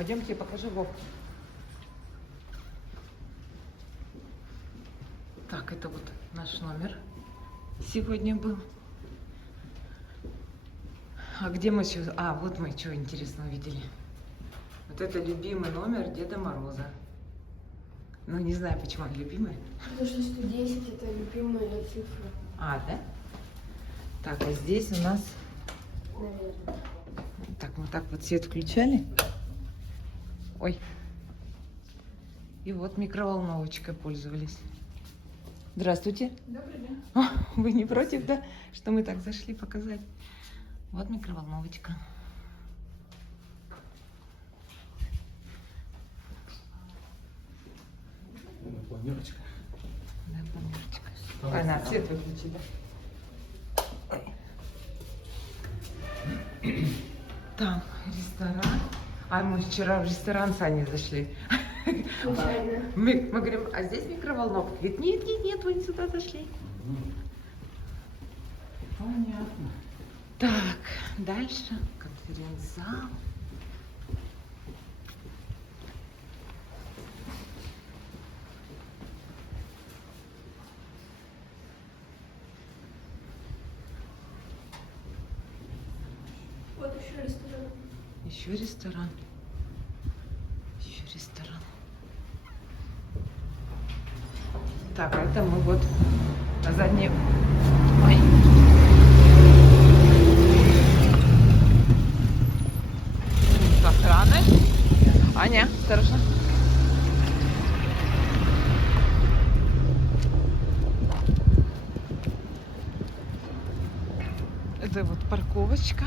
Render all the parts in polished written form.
Пойдемте, я покажу Вов. Так, это вот наш номер сегодня был. А где мы сейчас? А, вот мы что интересного видели. Вот это любимый номер Деда Мороза. Ну, не знаю, почему он любимый. Потому что 110 это любимая цифра. А, да? Так, а здесь у нас... Наверное. Так, мы так вот свет включали. Ой. И вот микроволновочкой пользовались. Здравствуйте. Добрый день. О, вы не против, да? Что мы так зашли показать? Вот микроволновочка. Планерочка. Да, планерочка. Она свет выключи, да? Там ресторан. А мы вчера в ресторан с Аней зашли. Случайно. Мы говорим, а здесь микроволновка? Говорит, нет, нет, нет, вы не сюда зашли. Понятно. Так, дальше конференц-зал. Вот еще ресторан. Еще ресторан. Еще ресторан. Так, а это мы вот на задней... Ой. С охраной. Аня, осторожно. Это вот парковочка.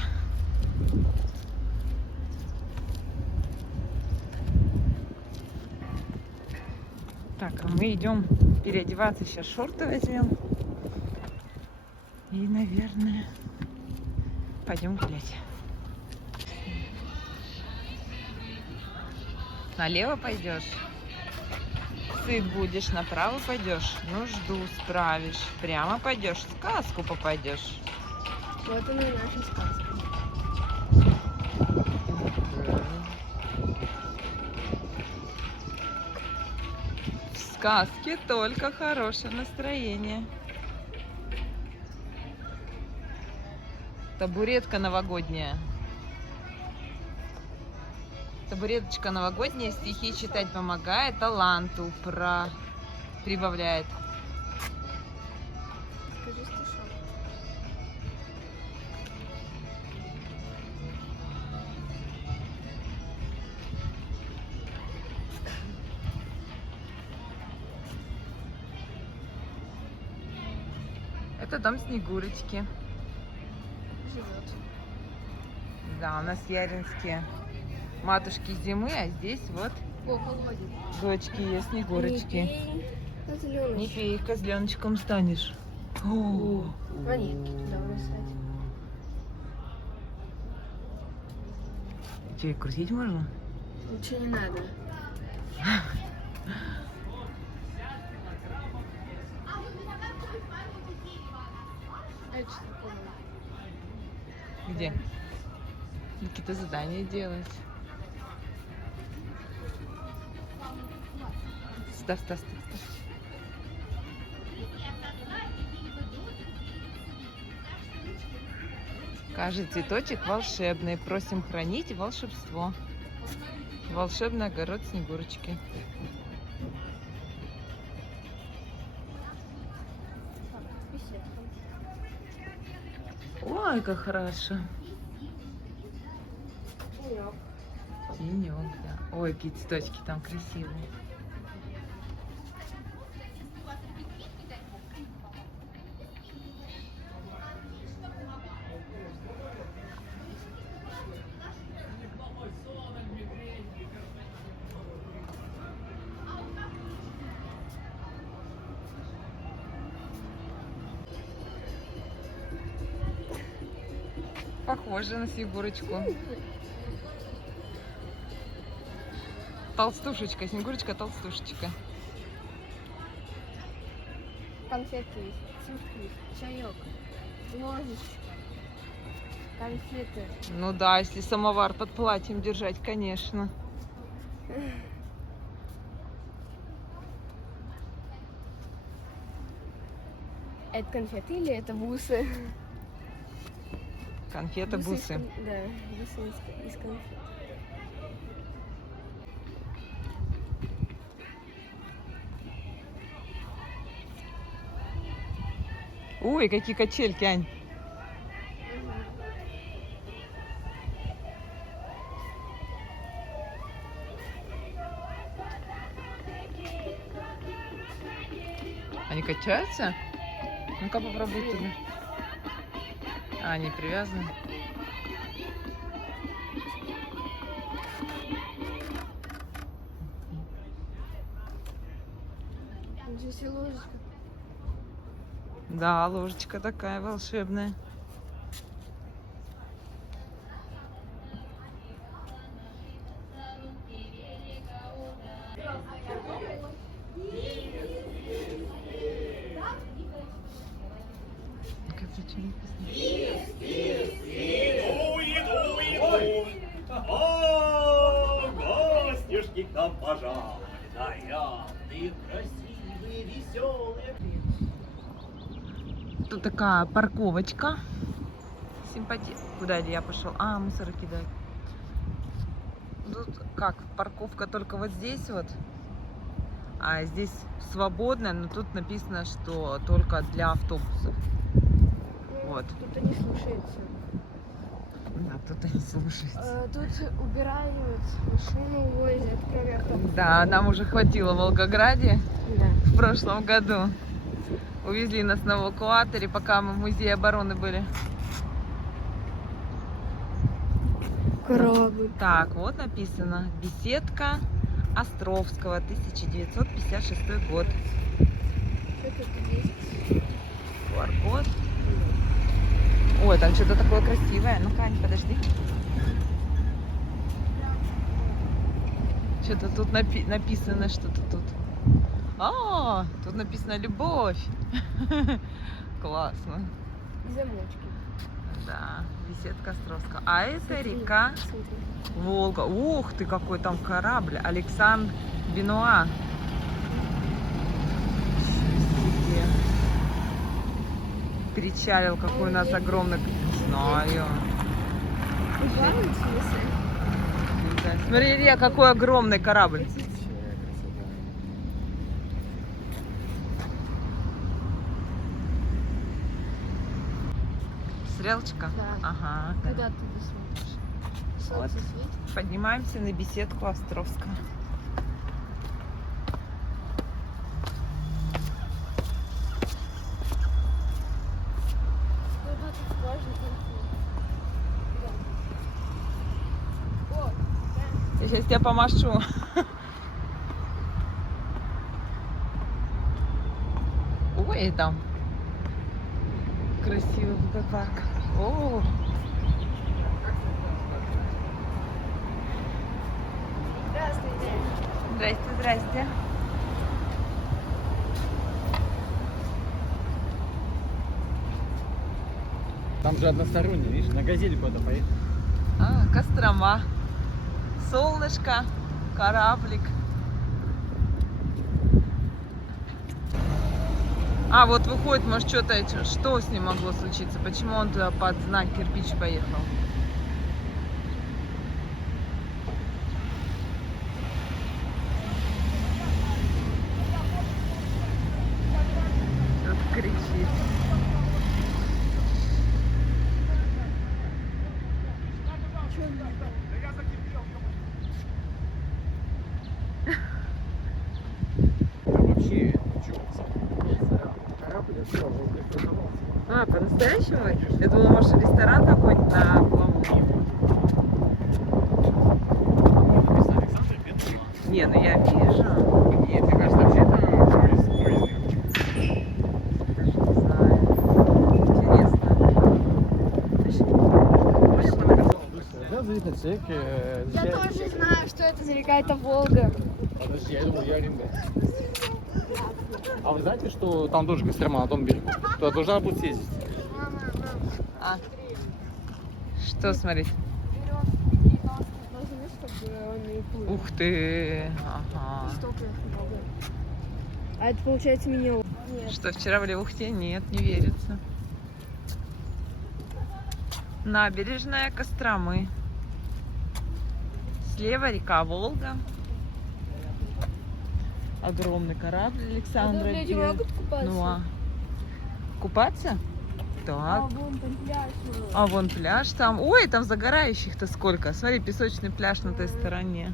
Так, а мы идем переодеваться. Сейчас шорты возьмем. И, наверное, пойдем гулять. Налево пойдешь? Сыт будешь, направо пойдешь, нужду справишь. Прямо пойдешь, в сказку попадешь. Вот она наша сказка. В сказке только хорошее настроение. Табуретка новогодняя. Табуреточка новогодняя, стихи читать помогает, таланту прибавляет. Скажи стишок. Это дом Снегурочки. Живет. Да, у нас яринские матушки зимы, а здесь вот О, колодец. дочки есть Снегурочки. Не пей, козленочком станешь. О, Монетки туда бросать. Че, крутить можно? Ничего не надо. Это что такое? Где? Какие-то задания делать. Став. Каждый цветочек волшебный. Просим хранить волшебство. Волшебный огород Снегурочки. Беседка. Ой, как хорошо. Тенек. Тенек, да. Ой, какие цветочки там красивые. Похоже на Снегурочку. Толстушечка, Снегурочка толстушечка. Конфеты есть, сушки, чаек, ложечки, конфеты. Ну да, если самовар под платьем держать, конечно. Это конфеты или это бусы? Конфеты, бусы. Да, бусы из конфет. Ой, какие качельки, Ань. Они качаются? Ну-ка попробуй туда. А, они привязаны. Здесь и ложечка. Да, ложечка такая волшебная. Как это что написано? Иду. О, гостюшки к нам пожаловали. Нарядные, красивые, веселые. Тут такая парковочка. Симпатия. Куда я пошел? А, мусор кидать. Тут как, парковка только вот здесь вот. А здесь свободно, но тут написано, что только для автобусов. Вот. Тут они слушаются. Да, тут они слушаются. Тут убирают, машины увозят, кроме автобуса. Да, нам уже хватило в Волгограде Да. в прошлом году. Увезли нас на эвакуаторе, пока мы в музее обороны были. Коробы. Так, вот написано. Беседка Островского, 1956 год. Что тут есть? QR-код. Ой, там что-то такое красивое. Ну-ка, Ань, подожди. Что-то тут написано, что-то тут. А, тут написано «Любовь». Классно. И замочки. Да, беседка Островского. А это река Смотри. Волга. Ух ты, какой там корабль. Александр Бенуа. Причалил, какой у нас огромный. Знаю. Плавают, в смысле? Смотри, Илья, какой огромный корабль. Стрелочка? Да. Ага. да. Куда ты смотришь? Солнце Вот. светит? Поднимаемся на беседку Островского. Куда тут важно конфет? О, да. Я сейчас тебя помашу. Ой, там красивый какой парк. О, Здравствуйте. здрасте, здрасте. Там же односторонний, видишь, на газели куда-то поехал. А, Кострома. Солнышко, кораблик. А, вот выходит, может, что-то, что с ним могло случиться? Почему он туда под знак кирпич поехал? Тут кричит. Вообще, что? Корабль А, по-настоящему? Я думала, может, ресторан какой-нибудь на плаву. Не, ну я вижу. Нет, мне кажется, вообще это круизный. Даже не знаю. Интересно. Да, зависит от человека. Я тоже знаю, что это за река, это Волга. Подожди, я думал, я Оренбург. А вы знаете, что там тоже Кострома на том берегу? Туда должна будет съездить. А, что смотреть? Веревки 90. он и плыл. Ух ты! Ага. Столько их много. А это получается мини. Нет. Что, вчера были в Ухте? Нет, не верится. Набережная Костромы. Слева река Волга. Огромный корабль Александра. люди Первого. могут купаться? Ну а купаться? А Так. вон там пляж. А вон пляж там. Ой, там загорающих-то сколько. Смотри, песочный пляж на той стороне.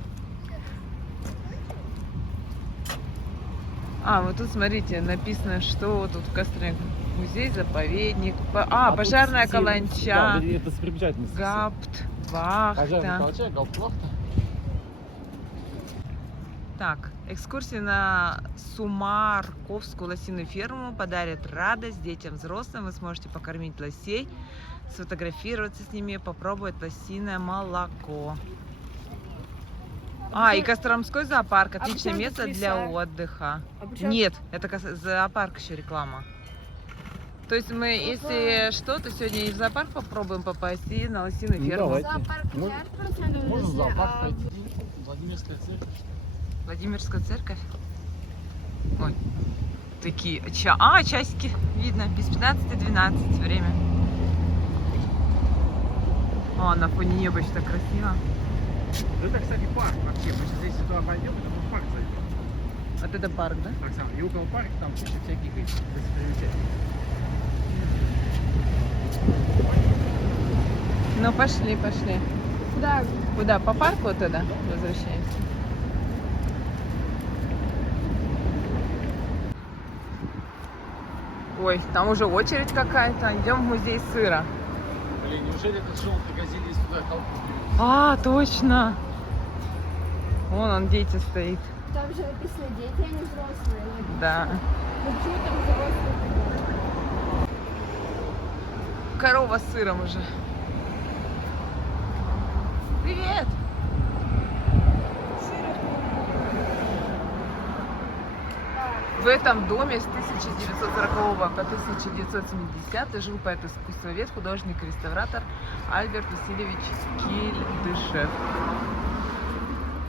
А, вот тут, смотрите, написано, что тут в Костроме. Музей, заповедник. Пожарная тут каланча. Да, это достопримечательность. Гапт, Пожарная вахта. каланча, гауптвахта. Так, экскурсии на Сумарковскую лосиную ферму подарят радость детям, взрослым. Вы сможете покормить лосей, сфотографироваться с ними, попробовать лосиное молоко. И Костромской зоопарк. Отличное почему место тут для леса? отдыха. А почему- Нет, это зоопарк еще реклама. То есть мы, если что, то сегодня и в зоопарк попробуем попасть, и на лосиную Ну, ферму. давайте. Зоопарк Можно- 50% Можно в если, зоопарк а пойти. Владимирская церковь. Владимирская церковь. Ой, такие. Часики видно. Без 15-12 время. На фоне неба еще так красиво. Это, кстати, парк вообще. Мы сейчас если туда пойдем, это будет парк зайдем. Вот это парк, да? Так само. И около парка там куча всяких достопримечательностей. Ну, пошли. куда? Куда? По парку вот тогда возвращаемся. Ой, там уже очередь какая-то. Идем в музей сыра. Блин, неужели этот желтый газель есть туда толпу? Точно. Вон он, дети стоит. Там же написано дети, а не взрослые. Да. Ну почему там взрослые? Корова с сыром уже. Привет! В этом доме с 1940 по 1970 жил поэт-искусствовед, художник и реставратор Альберт Васильевич Кильдышев.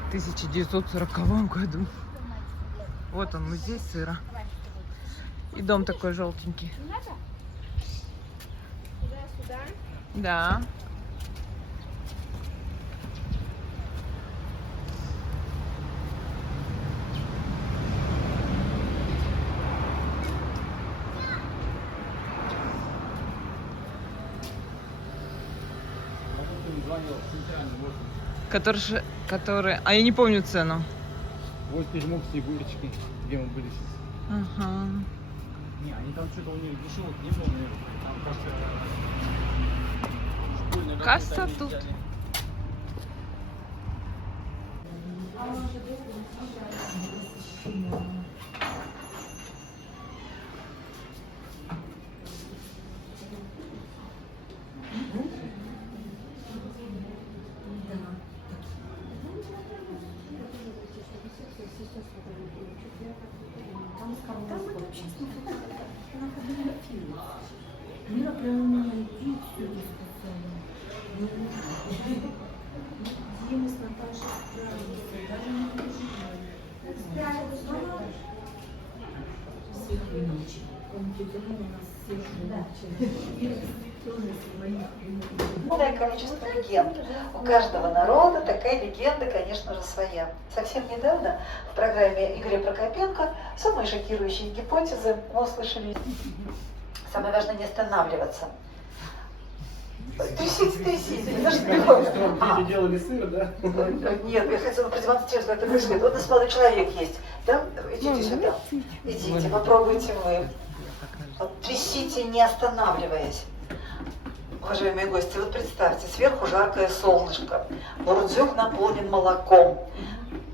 В 1940 году. Вот он, музей сыра. И дом такой желтенький. Сюда? Да. Звонил центральный Который... А я не помню цену. Вот теремок с Егоречкой, где мы были сейчас. Ага. Не, они там что-то у них дешевых не было, наверное. Там, кажется, школьный Касса какой-то они тут. взяли. Мира прямо у меня и все не спасали. Дима с Наташей справились, даже не переживали. Светлой ночи. Он придумал у нас светлую ночь. Полное количество легенд. У каждого народа такая легенда, конечно же, своя. Совсем недавно в программе Игоря Прокопенко самые шокирующие гипотезы мы услышали. Самое важное не останавливаться. Трясите. Дети делали сыр, да? Нет, я хотела продемонстрировать, как это происходит. Вот у нас молодой человек есть. Да? Идите сюда. Идите, попробуйте вы. Вот трясите, не останавливаясь. Уважаемые гости, вот представьте, сверху жаркое солнышко, бурдюк наполнен молоком.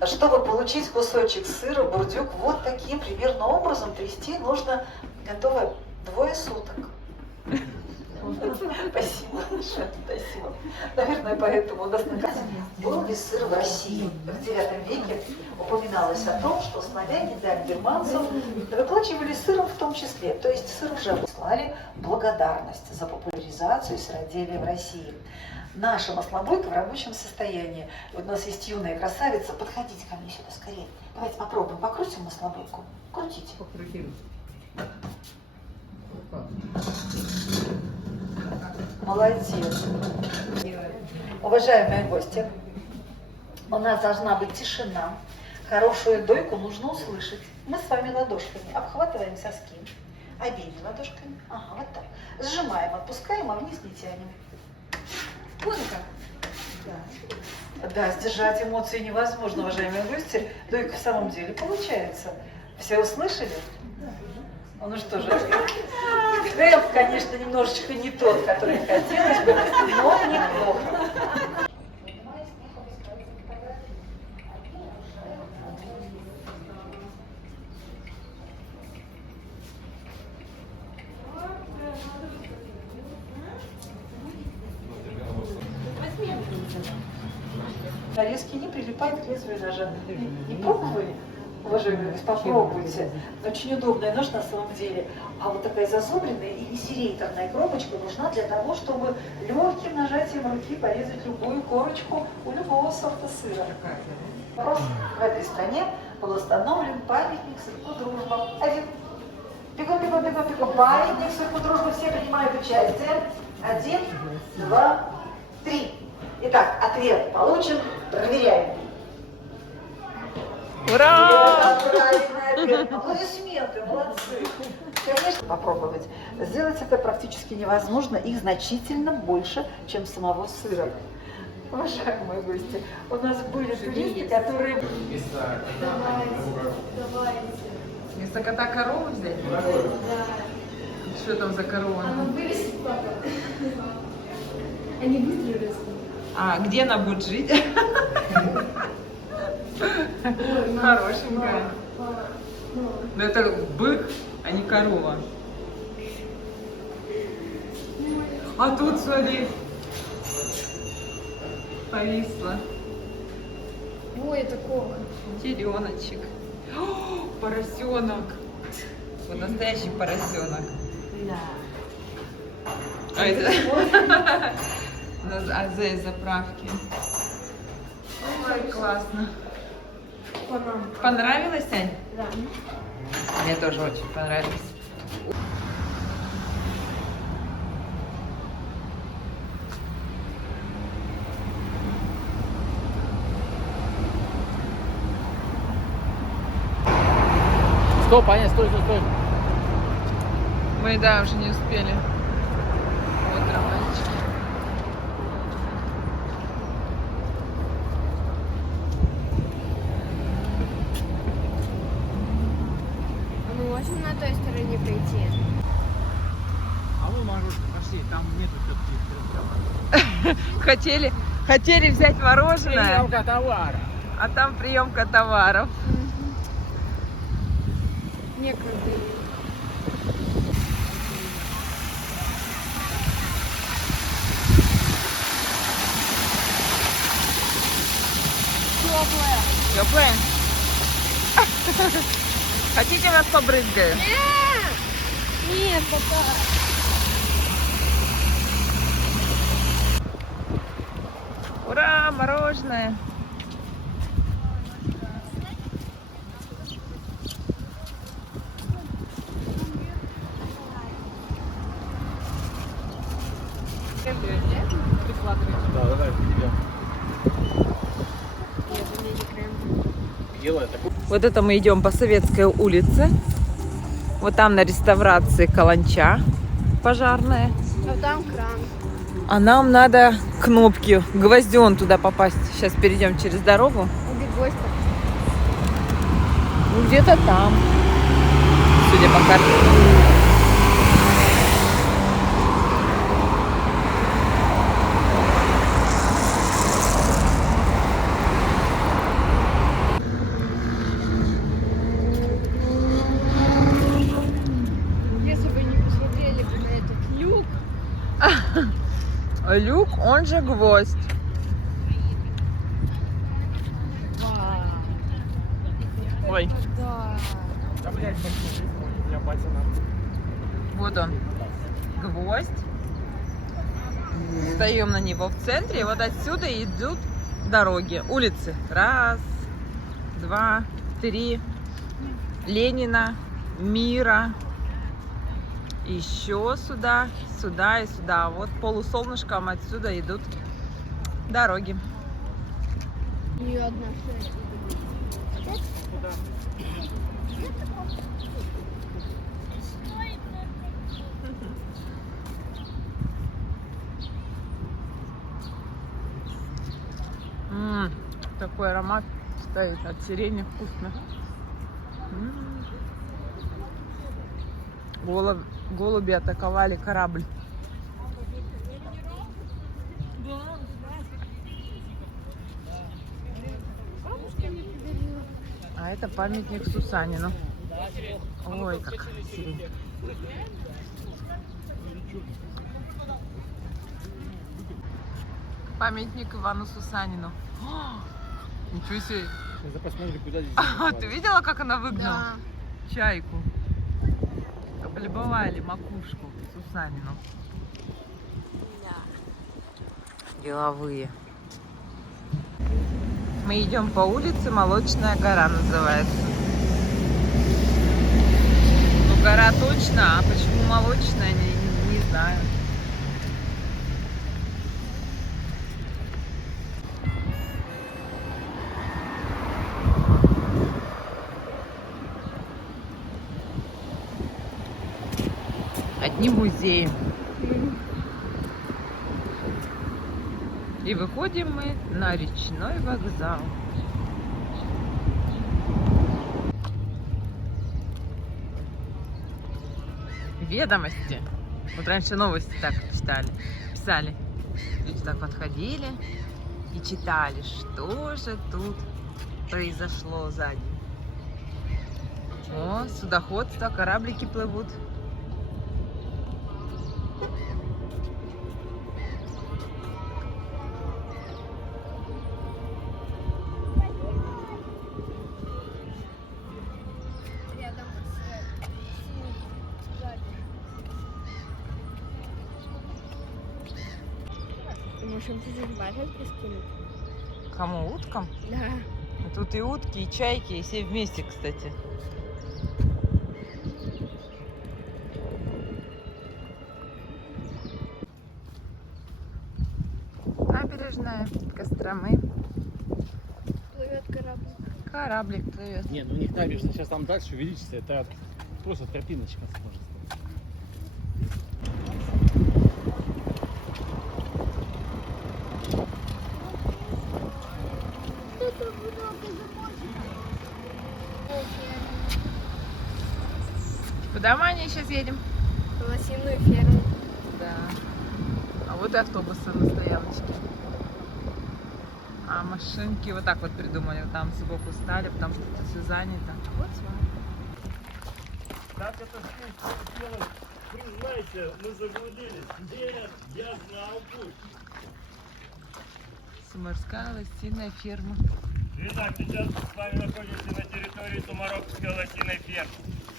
Чтобы получить кусочек сыра, бурдюк вот таким примерно образом трясти нужно готово 2 суток. Спасибо, спасибо. Наверное, поэтому у нас наказание. Был ли сыр в России? В 9 веке упоминалось о том, что славяне для германцев выплачивали сыром в том числе. То есть сыр уже слали благодарность за популяризацию сыроделия в России. Наша маслобойка в рабочем состоянии. Вот у нас есть юная красавица. Подходите ко мне сюда скорее. Давайте попробуем. Покрутим маслобойку. Крутите. Молодец. Уважаемые гости, у нас должна быть тишина. Хорошую дойку нужно услышать. Мы с вами ладошками обхватываем соски. Обеими ладошками. Ага, вот так. Сжимаем, отпускаем, а вниз не тянем. Понял как? Да, сдержать эмоции невозможно, уважаемые гости. Дойка в самом деле получается. Все услышали? Ну что же, темп, конечно, немножечко не тот, который хотелось бы, но неплохо. Нарезки не прилипает к лезвию ножа. Не пробовали? Уважаемые, попробуйте. Очень удобный нож на самом деле. А вот такая зазубренная и несерейторная кромочка нужна для того, чтобы легким нажатием руки порезать любую корочку у любого сорта сыра. Вопрос: в этой стране был установлен памятник сырку «Дружба». Один. Бегом, бегом, бегом, бегом. Памятник сырку «Дружба». Все принимают участие. 1, 2, 3. Итак, ответ получен. Проверяем. Ура! Правильный ответ. Аплодисменты, молодцы. Конечно, попробовать. Сделать это практически невозможно. Их значительно больше, чем самого сыра. Уважаемые гости, у нас были туристы, которые... Вместо кота корову взять? Да. Что там за корова? Она вырастет, папа. Они быстро растут. А где она будет жить? Хорошенькая. Но это бык, а не корова. А тут, смотри, повисла. Ой, это кока. Теленочек. О, поросенок. Вот настоящий поросенок. Да. А это на АЗ заправки. Ой, классно. Понравилось, Ань? Да. Мне тоже очень понравилось. Стоп, Аня, стой, стой, стой. Мы, да, уже не успели. Вот романчики. А мы можем на той стороне пройти? А вон мороженое, пошли, там нету все-таки. Хотели взять мороженое, Приемка товара. а там приемка товаров. Некогда. Теплая? Хотите, вас побрызгаю? Нет, папа. Ура, мороженое! Да, давай, идем. Делай такой. Вот это мы идем по Советской улице. Вот там на реставрации каланча пожарная. А там кран. А нам надо кнопки, гвозден туда попасть. Сейчас перейдем через дорогу. Где гвоздь? Ну, где-то там, судя по карте. Если бы не посмотрели бы на этот люк. Люк, он же гвоздь. Ой, Да. Да, блядь, я батя на. вот он, гвоздь. Встаем на него в центре, и вот отсюда идут дороги, улицы. Раз, два, три. Ленина, Мира. Еще сюда, сюда и сюда. Вот полусолнышком отсюда идут дороги. И одна. Такой аромат стоит от сирени, вкусно. Голуби атаковали корабль. А это памятник Сусанину. Ой, как сирень. Памятник Ивану Сусанину. О, ничего себе. Сейчас посмотрим, куда здесь. Ты видела, как она выгнала? Да. Чайку. Облюбовали макушку Сусанину. Деловые. Мы идем по улице, Молочная гора называется. Ну, гора точно, а почему молочная, не знаю. Одни музеи. И выходим мы на речной вокзал. Ведомости. Вот раньше новости так писали. Люди так подходили и читали, что же тут произошло сзади. О, судоходство, кораблики плывут. Рядом с сзади. Ты можешь им чуть-чуть важность скинуть? Кому, уткам? Да. Тут и утки, и чайки, и все вместе, кстати. Набережная Костромы. Плывет корабль. Кораблик плывет. Не, ну у них набережная сейчас там дальше увеличится, это просто тропиночка сможет стать. Куда мы, Аня, сейчас едем? Лосиную ферму. Да. А вот и автобусы на стояночке. А машинки вот так вот придумали. Вот там сбоку стали, потому что это все занято. Вот смотри. Как это делать? Признайся, мы заблудились. Нет, я знал путь. Морская лосиная ферма. Итак, сейчас мы с вами находимся на территории Тумаровской лосиной фермы.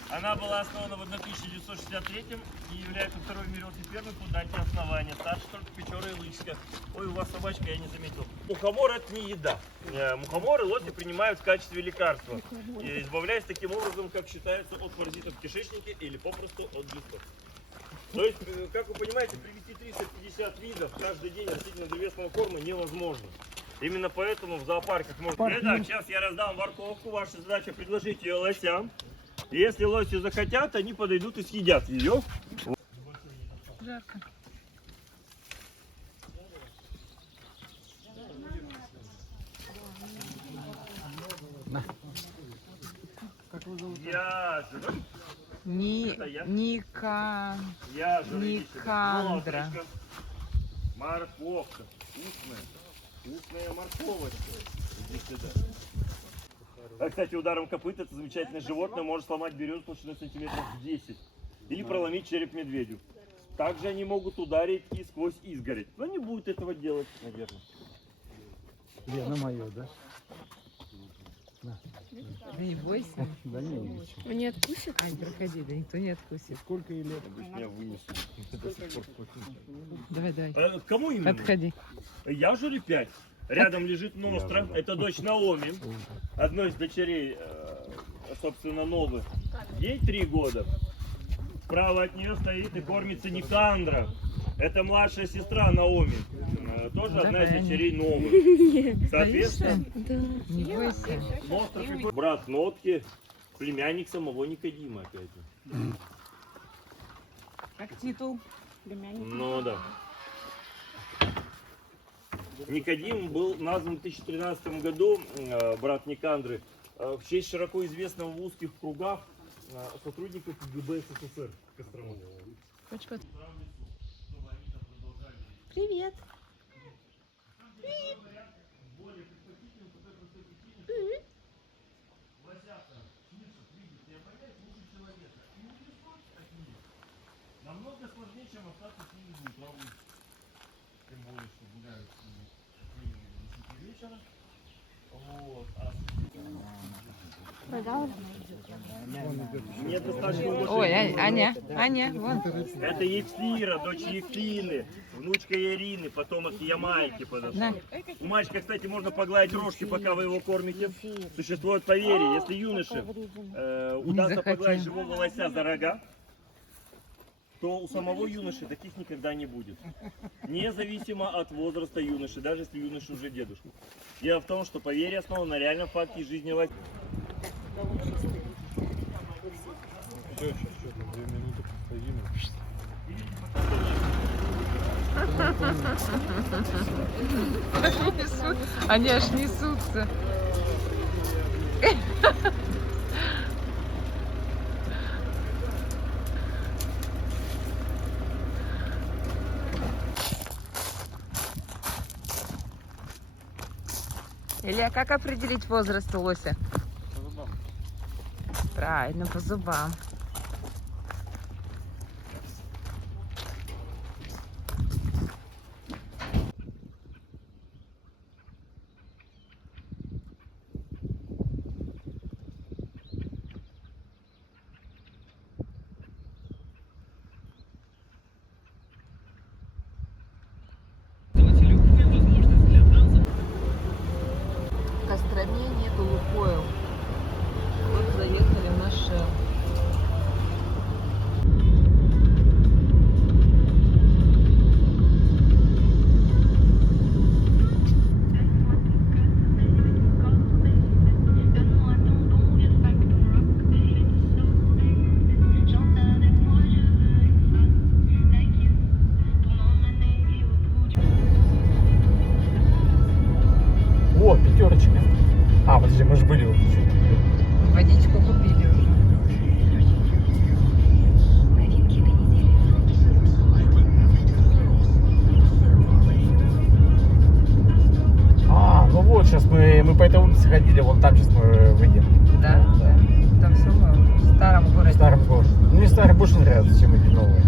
Она была основана в 1963 и является второй в мире фермой по дате основания. Старше только Печора и Лычка. Ой, у вас собачка, я не заметил. Мухомор — это не еда. Мухоморы лоси принимают в качестве лекарства, избавляясь таким образом, как считается, от паразитов в кишечнике или попросту от глистов. То есть, как вы понимаете, привести 350 видов каждый день растительно-древесного корма невозможно. Именно поэтому в зоопарках можно... Итак, сейчас я раздам морковку. Ваша задача предложить ее лосям. И если лоси захотят, они подойдут и съедят ее. Жарко. Я же. Это я. Я же. Никандра. Лодочка. Морковка. Вкусная. Вкусная морковочка. Иди сюда. А, кстати, ударом копыта это замечательное животное может сломать березу толщиной сантиметров 10. Или проломить череп медведю. Также они могут ударить и сквозь изгородь. Но не будут этого делать, наверное. Лена мое, да? Да не бойся. Да не, Мне откусит? Ань, проходи, да никто не откусит. сколько ей лет? Меня вынесут. До сих пор вкусно. Давай, давай. Кому именно? Подходи. Я в жюри 5. Рядом лежит Ностра. Это дочь Наоми. Одной из дочерей, собственно, Новы. Ей 3 года. Справа от нее стоит и кормится Никандра. Это младшая сестра Наоми. Тоже одна из дочерей Новы. Соответственно, Не бойся. Ностра, брат Нотки, племянник самого Никодима, опять же. Как титул? Ну да. Никодим был назван в 2013 году, брат Никандры, в честь широко известного в узких кругах сотрудников КГБ СССР Кострома. Привет. Намного сложнее, чем остаться с ними в утро. Тем более, что гуляют с ними минимум 10 вечера. Вот. Нет достаточно Ой, Аня, Аня, вон. Это Ефира, дочь Ефины, внучка Ирины, потомок Ямайки подошла. На. У мальчика, кстати, можно погладить рожки, пока вы его кормите. Существует поверье, если юноше удастся захотел. погладить живого лося за рога, то у самого юноши таких никогда не будет. Независимо от возраста юноши, даже если юноша уже дедушка. Дело в том, что поверье основано на реальном факте из жизни лося. Все, сейчас что-то 2 минуты постоим. Они аж несутся. Илья, как определить возраст у лося? Правильно, по зубам. В Костроме нету Лукойл. Вот заехали в наш Shell. О, 5. А, подожди, мы же были вот еще. Водичку купили уже. А, ну вот, сейчас мы по этой улице ходили, вон там сейчас мы выйдем. Да? Там все в старом В городе. старом городе. Ну, мне старый больше нравится, чем эти новые.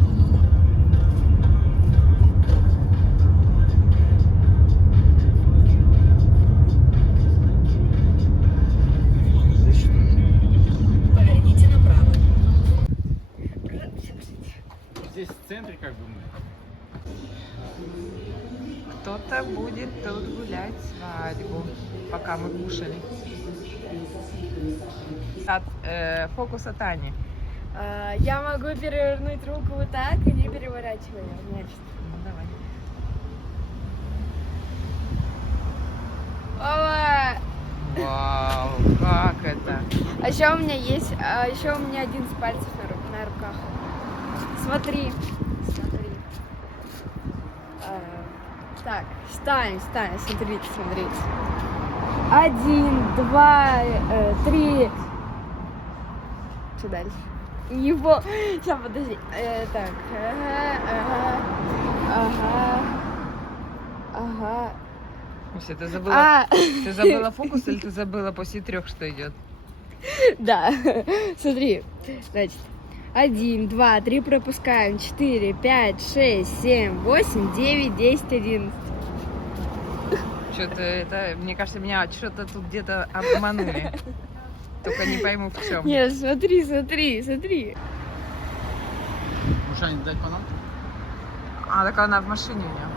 Здесь что? Поверните направо. Здесь в центре как бы мы. Кто-то будет тут гулять свадьбу, пока мы кушали. Фокус от Ани. Я могу перевернуть руку вот так и не переворачивая, значит. Ну, давай. Опа! Вау, как это? А еще у меня есть, еще у меня 11 пальцев на руках. Смотри, смотри. Так, встань, смотрите. 1, 2, 3. Что дальше? Его. Сейчас, подожди. Так. Ага. Все, ты А, забыла фокус или ты забыла после 3, что идет? да. Смотри. Значит. 1, 2, 3 пропускаем. 4, 5, 6, 7, 8, 9, 10, 11. Что-то это, мне кажется, меня что-то тут где-то обманули. Только не пойму в чем. Нет, смотри, смотри, смотри. Может, они дать по нам? А, так она в машине у нее.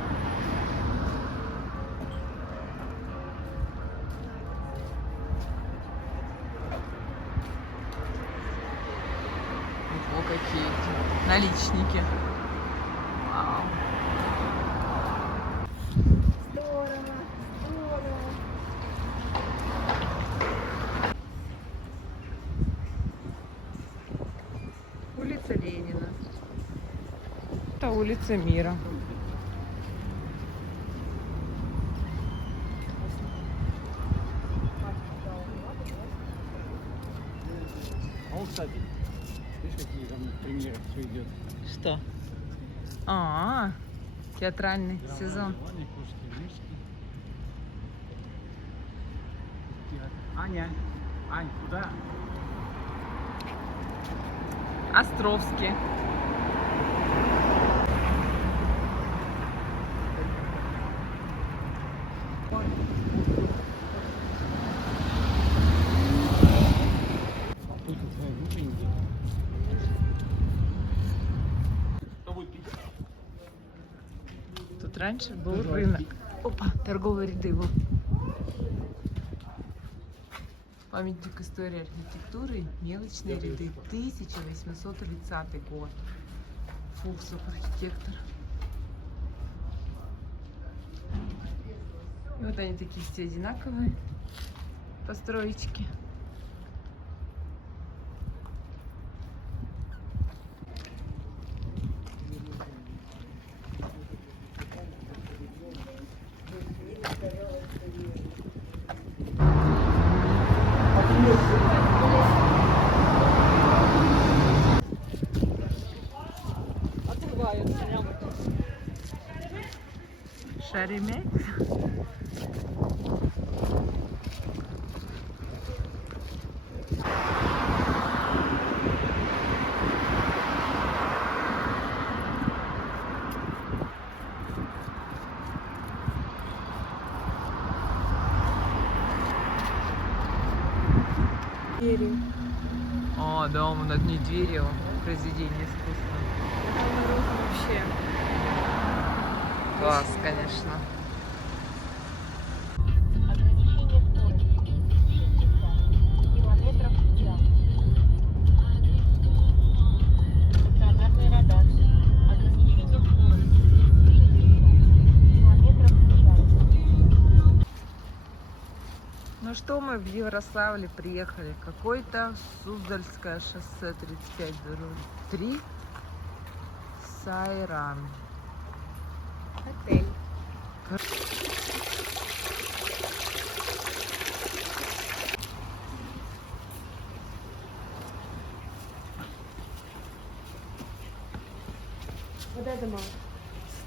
О, какие эти наличники. Вау. Здорово, здорово. Улица Ленина. Это улица Мира. А вот, кстати, видишь, какие там премьеры все идет. Что? А, театральный сезон. Ваня, кошки, мышки. Аня, Ань, куда? Островский. Только твои глупенькие. Кто будет пить? Тут раньше был рынок. Опа, торговые ряды. Вот. Памятник истории архитектуры, мелочные ряды, 1830 год. Фуксов, архитектор. И вот они такие все одинаковые построечки. Шеремет. Дерево. О, дом над Медведевым. Произведение искусства. Вообще. Класс, конечно. Ну что, мы в Ярославле приехали. Какое-то Суздальское шоссе 3503. Сайран. Отель. Вот это мало.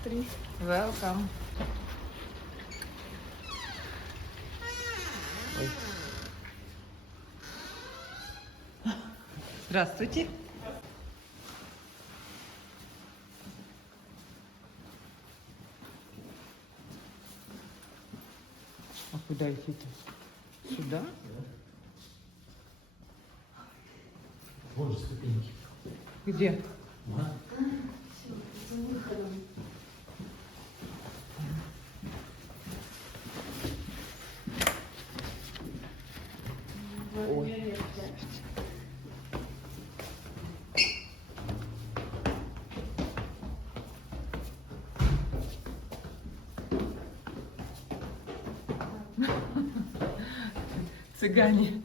Смотри. Welcome. Ой. Здравствуйте. А куда идти-то? Сюда? Вот же ступеньки. Где? Ой. Цыгане.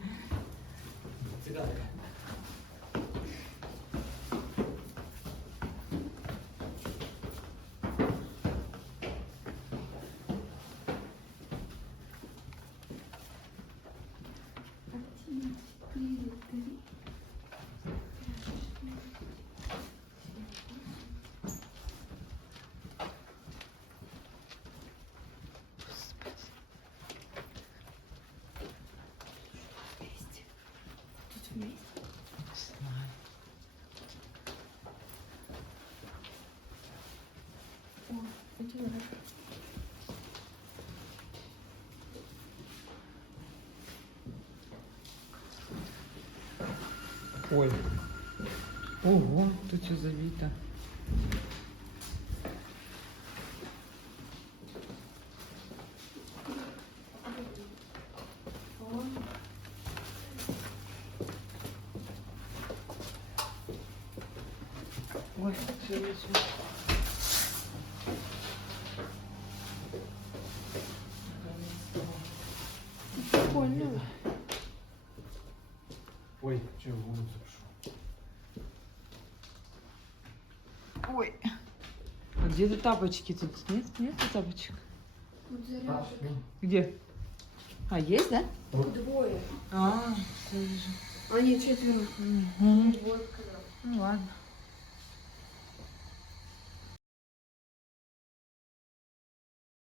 Ой. Ого, тут все забито. Ой, все лечу. Прикольно. Ой, что, в улицу пошел. Ой. А где-то тапочки тут? Нет? Нет тапочек? Где? А, есть, да? Двое. А, все вижу. Они четверо. Мгм. Ну ладно.